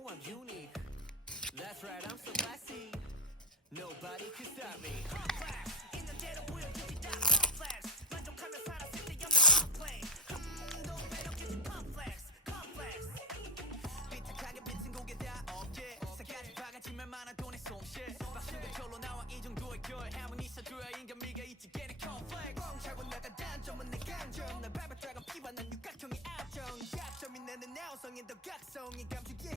know I'm unique. That's right, I'm so classy. Nobody can stop me. Complex, 있는 대로 보여주지 다 complex. 만족하며 살았을 때 없는 complaint. 너 매력이지 complex, complex. 비트하게 비친 곡에 다 없게. 색깔이 바가지만 많아 돈의 솜씨. 박수가 절로 나와 이 정도의 결함은 있어줘야 인간미가 있지. 걔네 complex. 뻥차고 나가 단점은 내 강점. 난 밟았다가 피와 난 육각형의 압정. 약점이 나는 나우성인 더 각성이 감추기에